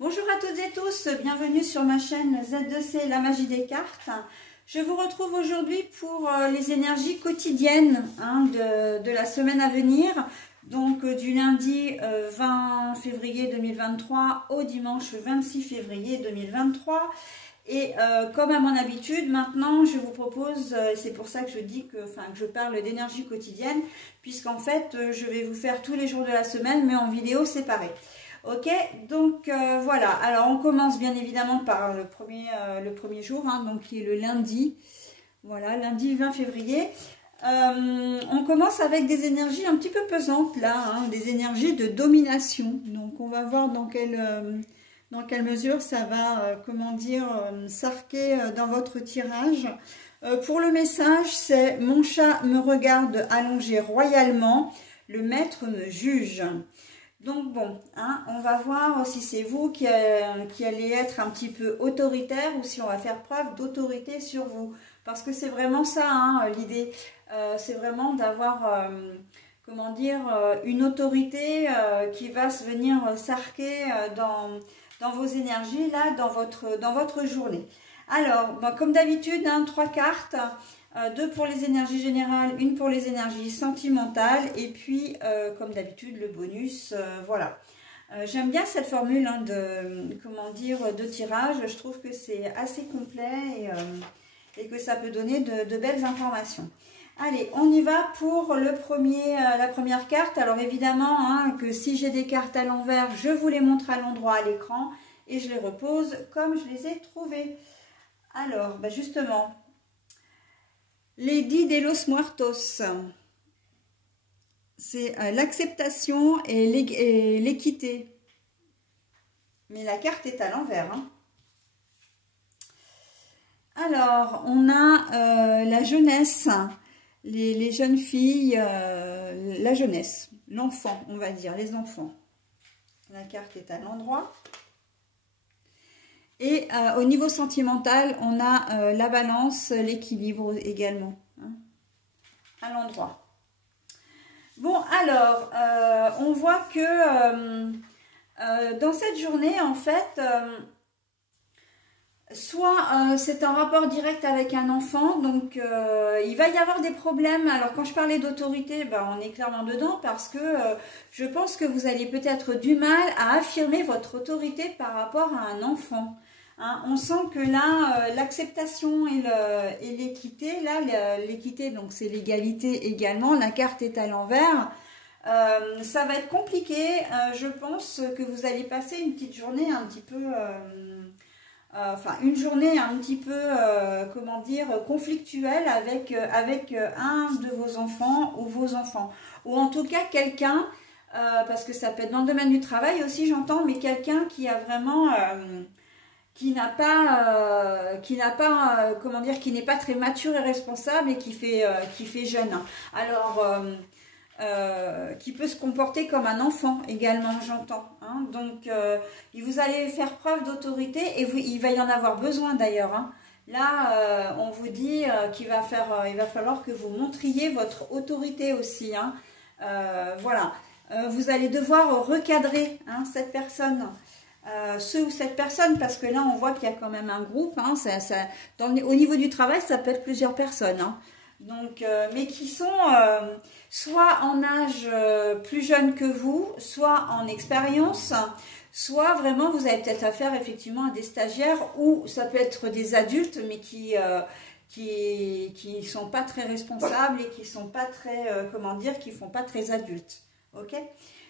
Bonjour à toutes et tous, bienvenue sur ma chaîne Z2C, la magie des cartes. Je vous retrouve aujourd'hui pour les énergies quotidiennes de la semaine à venir. Donc du lundi 20 février 2023 au dimanche 26 février 2023. Et comme à mon habitude, maintenant je vous propose, c'est pour ça que je dis que je parle d'énergie quotidienne, puisqu'en fait je vais vous faire tous les jours de la semaine, mais en vidéo séparée. Ok, donc voilà, alors on commence bien évidemment par le premier jour, donc qui est le lundi, voilà, lundi 20 février. On commence avec des énergies un petit peu pesantes là, des énergies de domination. Donc on va voir dans quelle mesure ça va, s'arquer dans votre tirage. Pour le message, c'est « Mon chat me regarde allongé royalement, le maître me juge ». Donc bon, on va voir si c'est vous qui allez être un petit peu autoritaire ou si on va faire preuve d'autorité sur vous. Parce que c'est vraiment ça, l'idée. C'est vraiment d'avoir, une autorité qui va se venir s'arquer dans vos énergies, là, dans votre journée. Alors, comme d'habitude, 3 cartes. 2 pour les énergies générales, 1 pour les énergies sentimentales et puis comme d'habitude le bonus, voilà. J'aime bien cette formule de tirage, je trouve que c'est assez complet et que ça peut donner de belles informations. Allez, on y va pour la première carte. Alors évidemment que si j'ai des cartes à l'envers, je vous les montre à l'endroit à l'écran et je les repose comme je les ai trouvées. Alors, justement... Lady de los Muertos, c'est l'acceptation et l'équité. Mais la carte est à l'envers. Alors, on a la jeunesse, les jeunes filles, la jeunesse, l'enfant, on va dire, les enfants. La carte est à l'endroit. Et au niveau sentimental, on a la balance, l'équilibre également, à l'endroit. Bon, alors, on voit que dans cette journée, en fait, soit c'est un rapport direct avec un enfant, donc il va y avoir des problèmes. Alors quand je parlais d'autorité, on est clairement dedans parce que je pense que vous allez peut-être du mal à affirmer votre autorité par rapport à un enfant. On sent que là, l'acceptation et l'équité, là, l'équité, donc c'est l'égalité également, la carte est à l'envers, ça va être compliqué. Je pense que vous allez passer une petite journée un petit peu, une journée un petit peu, conflictuelle avec un de vos enfants ou vos enfants. Ou en tout cas quelqu'un, parce que ça peut être dans le domaine du travail aussi, j'entends, mais quelqu'un qui a vraiment... qui n'est pas très mature et responsable et qui fait jeune. Alors, qui peut se comporter comme un enfant également, j'entends. Donc, vous allez faire preuve d'autorité et il va y en avoir besoin d'ailleurs. Là, on vous dit il va falloir que vous montriez votre autorité aussi. Voilà. Vous allez devoir recadrer cette personne. Ce ou cette personne, parce que là on voit qu'il y a quand même un groupe, au niveau du travail ça peut être plusieurs personnes, donc, mais qui sont soit en âge plus jeune que vous, soit en expérience, soit vraiment vous avez peut-être affaire effectivement à des stagiaires, ou ça peut être des adultes mais qui sont pas très responsables et qui sont pas très, qui font pas très adultes, ok.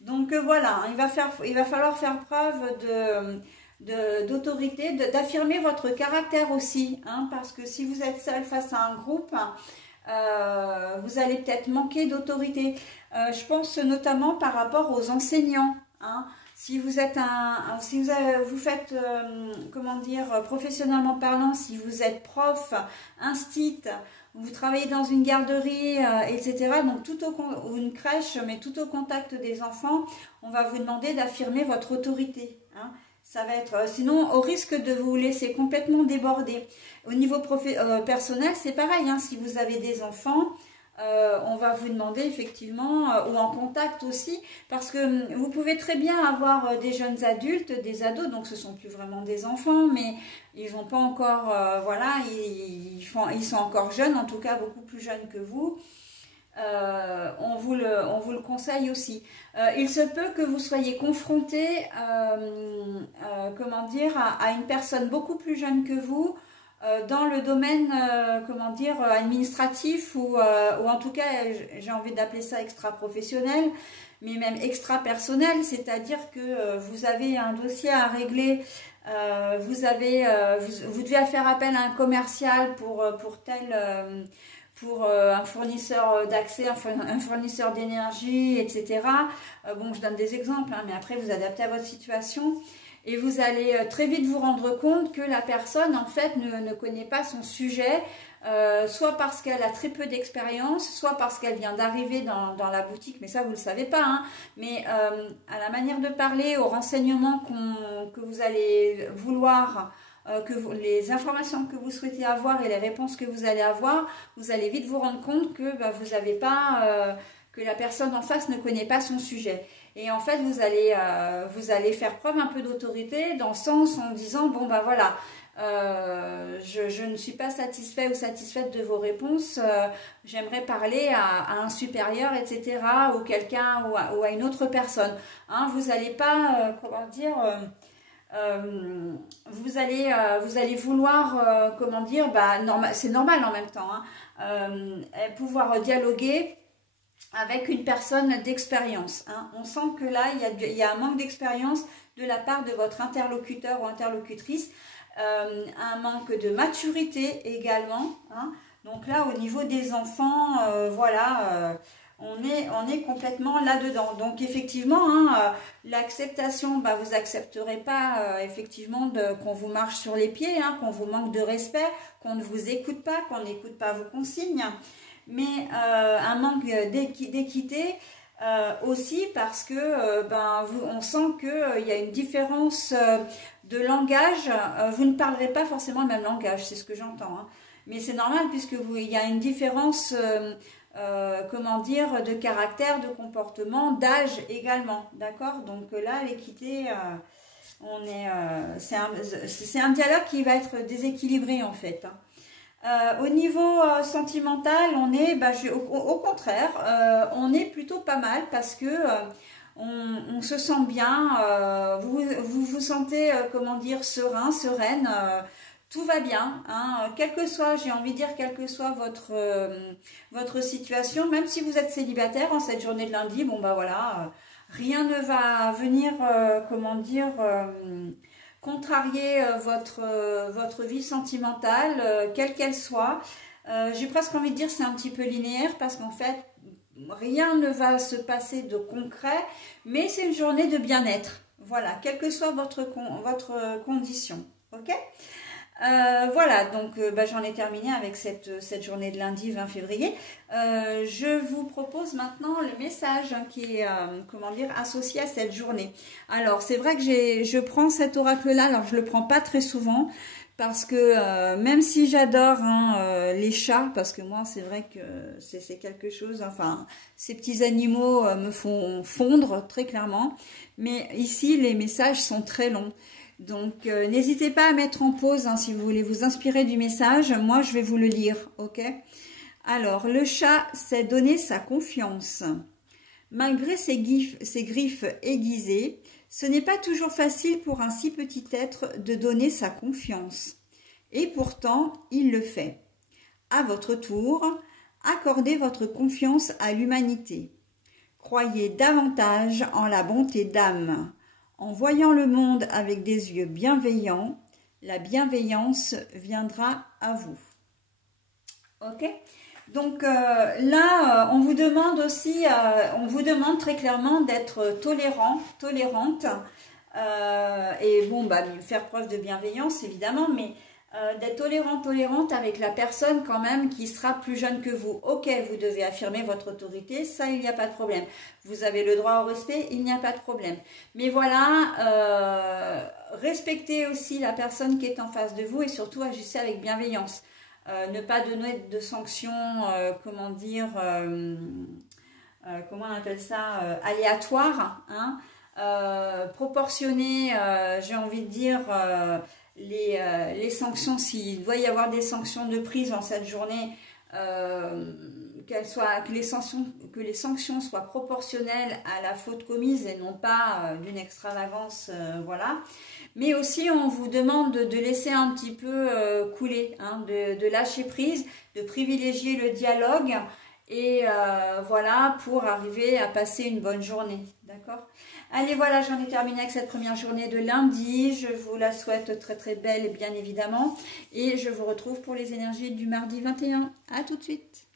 Donc voilà, il va falloir faire preuve d'autorité, d'affirmer votre caractère aussi, parce que si vous êtes seul face à un groupe, vous allez peut-être manquer d'autorité. Je pense notamment par rapport aux enseignants. Si vous êtes vous faites, professionnellement parlant, si vous êtes prof, instit, vous travaillez dans une garderie, etc., donc ou une crèche, mais tout au contact des enfants, on va vous demander d'affirmer votre autorité. Ça va être, sinon, au risque de vous laisser complètement déborder. Au niveau personnel, c'est pareil, si vous avez des enfants, on va vous demander effectivement, ou en contact aussi, parce que vous pouvez très bien avoir des jeunes adultes, des ados, donc ce sont plus vraiment des enfants, mais ils n'ont pas encore, voilà, ils sont encore jeunes, en tout cas beaucoup plus jeunes que vous. On vous le conseille aussi. Il se peut que vous soyez confronté, comment dire, à une personne beaucoup plus jeune que vous, dans le domaine, comment dire, administratif ou en tout cas, j'ai envie d'appeler ça extra-professionnel, mais même extra-personnel, c'est-à-dire que vous avez un dossier à régler, vous devez faire appel à un commercial pour un fournisseur d'accès, un fournisseur d'énergie, etc. Bon, je donne des exemples, hein, mais après vous adaptez à votre situation. Et vous allez très vite vous rendre compte que la personne, en fait, ne connaît pas son sujet, soit parce qu'elle a très peu d'expérience, soit parce qu'elle vient d'arriver dans la boutique, mais ça, vous ne le savez pas, hein, mais à la manière de parler, aux renseignements que vous allez vouloir, les informations que vous souhaitez avoir et les réponses que vous allez avoir, vous allez vite vous rendre compte que vous n'avez pas, que la personne en face ne connaît pas son sujet. Et en fait, vous allez faire preuve un peu d'autorité dans le sens en disant, bon ben voilà, je ne suis pas satisfait ou satisfaite de vos réponses, j'aimerais parler à un supérieur, etc. ou quelqu'un ou à une autre personne. Hein, vous n'allez pas, comment dire... vous allez vouloir, comment dire, c'est normal en même temps, hein, pouvoir dialoguer avec une personne d'expérience. Hein. On sent que là, il y a un manque d'expérience de la part de votre interlocuteur ou interlocutrice, un manque de maturité également. Hein. Donc là, au niveau des enfants, voilà, on est complètement là-dedans. Donc effectivement, hein, l'acceptation, vous n'accepterez pas effectivement qu'on vous marche sur les pieds, hein, qu'on vous manque de respect, qu'on ne vous écoute pas, qu'on n'écoute pas vos consignes. Mais un manque d'équité aussi parce que on sent qu'il y a une différence de langage. Vous ne parlerez pas forcément le même langage, c'est ce que j'entends. Hein. Mais c'est normal puisque il y a une différence, comment dire, de caractère, de comportement, d'âge également. D'accord? Donc là, l'équité, c'est un dialogue qui va être déséquilibré en fait. Hein. Au niveau sentimental, on est, au contraire, on est plutôt pas mal parce que on se sent bien, vous vous sentez, comment dire, serein, sereine, tout va bien, hein, quel que soit, j'ai envie de dire, quelle que soit votre situation, même si vous êtes célibataire en cette journée de lundi, bon voilà, rien ne va venir, comment dire, contrarier votre vie sentimentale, quelle qu'elle soit. J'ai presque envie de dire c'est un petit peu linéaire parce qu'en fait, rien ne va se passer de concret, mais c'est une journée de bien-être. Voilà, quelle que soit votre condition. Ok ? Voilà, donc j'en ai terminé avec cette journée de lundi 20 février. Je vous propose maintenant le message qui est comment dire, associé à cette journée. Alors, c'est vrai que je prends cet oracle-là, alors je ne le prends pas très souvent, parce que même si j'adore les chats, parce que moi c'est vrai que c'est quelque chose, enfin, ces petits animaux me font fondre très clairement, mais ici les messages sont très longs. Donc, n'hésitez pas à mettre en pause si vous voulez vous inspirer du message. Moi, je vais vous le lire, ok? Alors, le chat s'est donné sa confiance. Malgré ses griffes aiguisées, ce n'est pas toujours facile pour un si petit être de donner sa confiance. Et pourtant, il le fait. À votre tour, accordez votre confiance à l'humanité. Croyez davantage en la bonté d'âme. En voyant le monde avec des yeux bienveillants, la bienveillance viendra à vous. Ok? Donc là, on vous demande aussi, on vous demande très clairement d'être tolérant, tolérante, et bon, faire preuve de bienveillance évidemment, mais d'être tolérant, tolérante avec la personne quand même qui sera plus jeune que vous. Ok, vous devez affirmer votre autorité, ça il n'y a pas de problème. Vous avez le droit au respect, il n'y a pas de problème. Mais voilà, respectez aussi la personne qui est en face de vous et surtout agissez avec bienveillance. ne pas donner de sanctions, comment dire, comment on appelle ça, aléatoires, hein, proportionner, j'ai envie de dire, les sanctions, s'il doit y avoir des sanctions de prise dans cette journée, que les sanctions soient proportionnelles à la faute commise et non pas d'une extravagance, voilà. Mais aussi, on vous demande de laisser un petit peu couler, hein, de lâcher prise, de privilégier le dialogue et voilà, pour arriver à passer une bonne journée, d'accord? Allez, voilà, j'en ai terminé avec cette première journée de lundi. Je vous la souhaite très très belle, bien évidemment. Et je vous retrouve pour les énergies du mardi 21. À tout de suite.